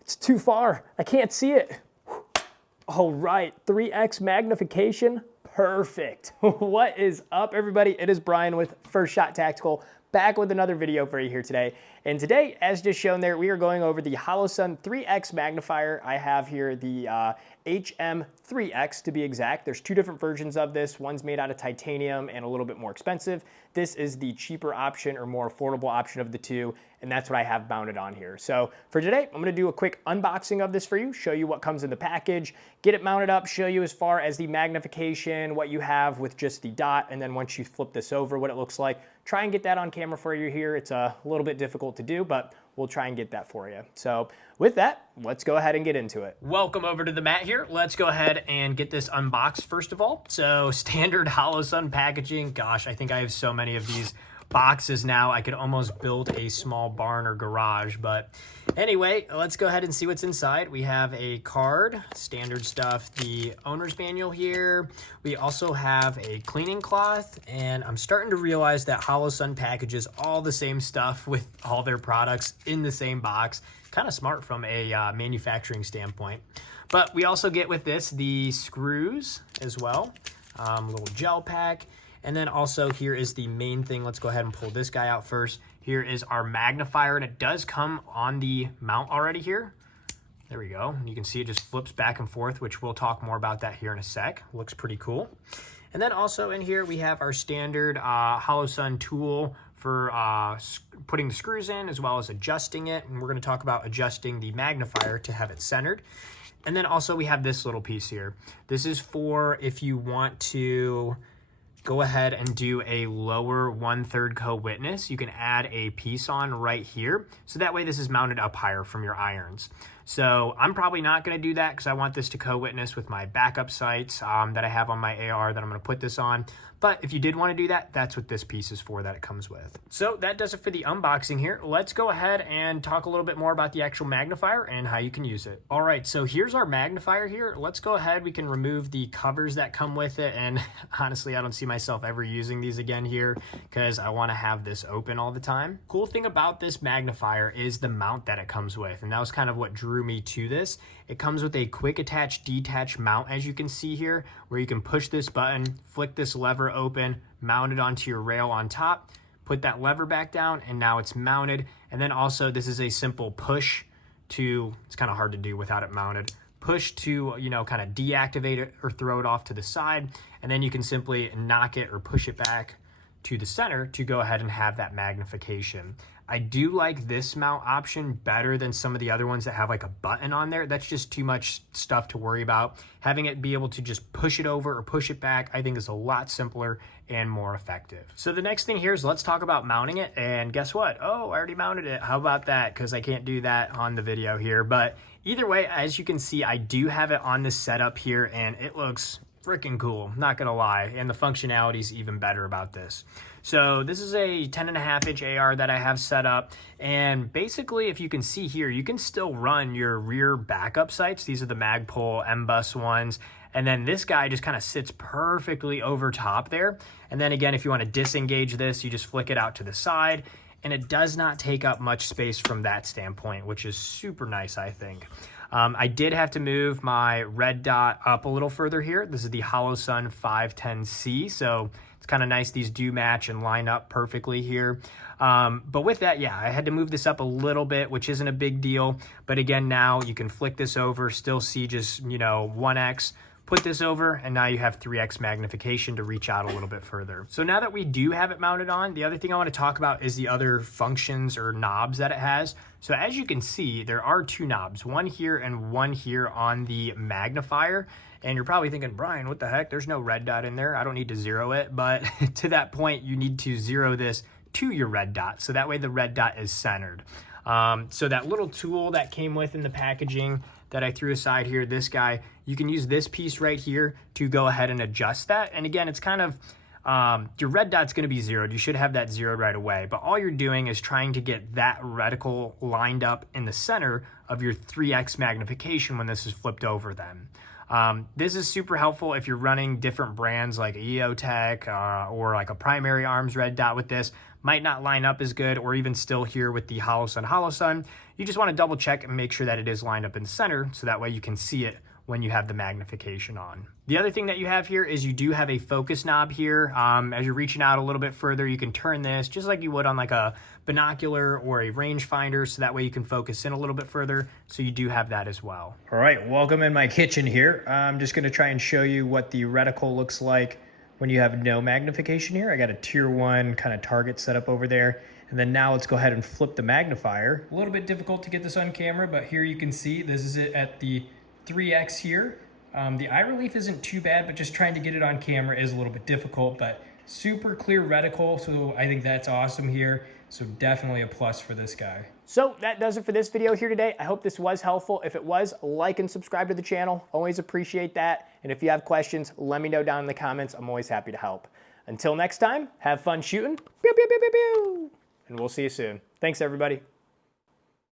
It's too far. I can't see it. All right, 3X magnification. Perfect. What is up, everybody? It is Brian with First Shot Tactical, back with another video for you here today. And today, as just shown there, we are going over the Holosun 3X Magnifier. I have here the HM3X to be exact. There's two different versions of this. One's made out of titanium and a little bit more expensive. This is the cheaper option or more affordable option of the two, and that's what I have mounted on here. So for today, I'm gonna do a quick unboxing of this for you, show you what comes in the package, get it mounted up, show you as far as the magnification, what you have with just the dot, and then once you flip this over, what it looks like. Try and get that on camera for you here. It's a little bit difficult to do, but we'll try and get that for you. So with that, let's go ahead and get into it. Welcome over to the mat here. Let's go ahead and get this unboxed first of all. So standard Holosun packaging. Gosh, I think I have so many of these boxes now. I could almost build a small barn or garage, but anyway, let's go ahead and see what's inside. We have a card, standard stuff, the owner's manual here. We also have a cleaning cloth, and I'm starting to realize that Holosun packages all the same stuff with all their products in the same box. Kind of smart from a manufacturing standpoint. But we also get with this the screws as well, a little gel pack. And then also here is the main thing. Let's go ahead and pull this guy out first. Here is our magnifier, and it does come on the mount already here. There we go. You can see it just flips back and forth, which we'll talk more about that here in a sec. Looks pretty cool. And then also in here, we have our standard Holosun tool for putting the screws in as well as adjusting it. And we're gonna talk about adjusting the magnifier to have it centered. And then also we have this little piece here. This is for if you want to go ahead and do a lower 1/3 co-witness. You can add a piece on right here. So that way this is mounted up higher from your irons. So I'm probably not gonna do that because I want this to co-witness with my backup sights that I have on my AR that I'm gonna put this on. But if you did wanna do that, that's what this piece is for that it comes with. So that does it for the unboxing here. Let's go ahead and talk a little bit more about the actual magnifier and how you can use it. All right, so here's our magnifier here. Let's go ahead, we can remove the covers that come with it. And honestly, I don't see myself ever using these again here because I wanna have this open all the time. Cool thing about this magnifier is the mount that it comes with. And that was kind of what drew me to this. It comes with a quick attach detach mount, as you can see here, where you can push this button, flick this lever open, mount it onto your rail on top, put that lever back down, and now it's mounted. And then also this is a simple push to, it's kind of hard to do without it mounted, push to, you know, kind of deactivate it or throw it off to the side. And then you can simply knock it or push it back to the center to go ahead and have that magnification. I do like this mount option better than some of the other ones that have like a button on there. That's just too much stuff to worry about. Having it be able to just push it over or push it back, I think is a lot simpler and more effective. So the next thing here is let's talk about mounting it. And guess what? Oh, I already mounted it. How about that? Because I can't do that on the video here. But either way, as you can see, I do have it on this setup here and it looks freaking cool, not gonna lie, and the functionality is even better about this. So this is a 10.5-inch AR that I have set up, and basically if you can see here, you can still run your rear backup sights. These are the Magpul M-Bus ones, and then this guy just kind of sits perfectly over top there. And then again, if you want to disengage this, you just flick it out to the side, and it does not take up much space from that standpoint, which is super nice, I think. I did have to move my red dot up a little further here. This is the Holosun 510C, so it's kind of nice. These do match and line up perfectly here. But with that, yeah, I had to move this up a little bit, which isn't a big deal. But again, now you can flick this over, still see just, you know, 1X, put this over, and now you have 3X magnification to reach out a little bit further. So now that we do have it mounted on, the other thing I want to talk about is the other functions or knobs that it has. So as you can see, there are two knobs, one here and one here on the magnifier. And you're probably thinking, Brian, what the heck? There's no red dot in there. I don't need to zero it. But to that point, you need to zero this to your red dot. So that way the red dot is centered. So that little tool that came with in the packaging that I threw aside here, this guy, you can use this piece right here to go ahead and adjust that. And again, it's kind of, your red dot's gonna be zeroed. You should have that zeroed right away. But all you're doing is trying to get that reticle lined up in the center of your 3X magnification when this is flipped over then. This is super helpful if you're running different brands like EOTech or like a primary arms red dot with this. Might not line up as good, or even still here with the Holosun. You just want to double check and make sure that it is lined up in the center, so that way you can see it when you have the magnification on. The other thing that you have here is you do have a focus knob here. As you're reaching out a little bit further, you can turn this just like you would on like a binocular or a rangefinder, so that way you can focus in a little bit further. So you do have that as well. All right, welcome in my kitchen here. I'm just gonna try and show you what the reticle looks like when you have no magnification here. I got a tier 1 kind of target set up over there. And then now let's go ahead and flip the magnifier. A little bit difficult to get this on camera, but here you can see this is it at the 3X here. The eye relief isn't too bad, but just trying to get it on camera is a little bit difficult, but super clear reticle, so I think that's awesome here. So definitely a plus for this guy. So that does it for this video here today. I hope this was helpful. If it was, like and subscribe to the channel. Always appreciate that. And if you have questions, let me know down in the comments. I'm always happy to help. Until next time, have fun shooting. Pew, pew, pew, pew, pew. And we'll see you soon. Thanks, everybody.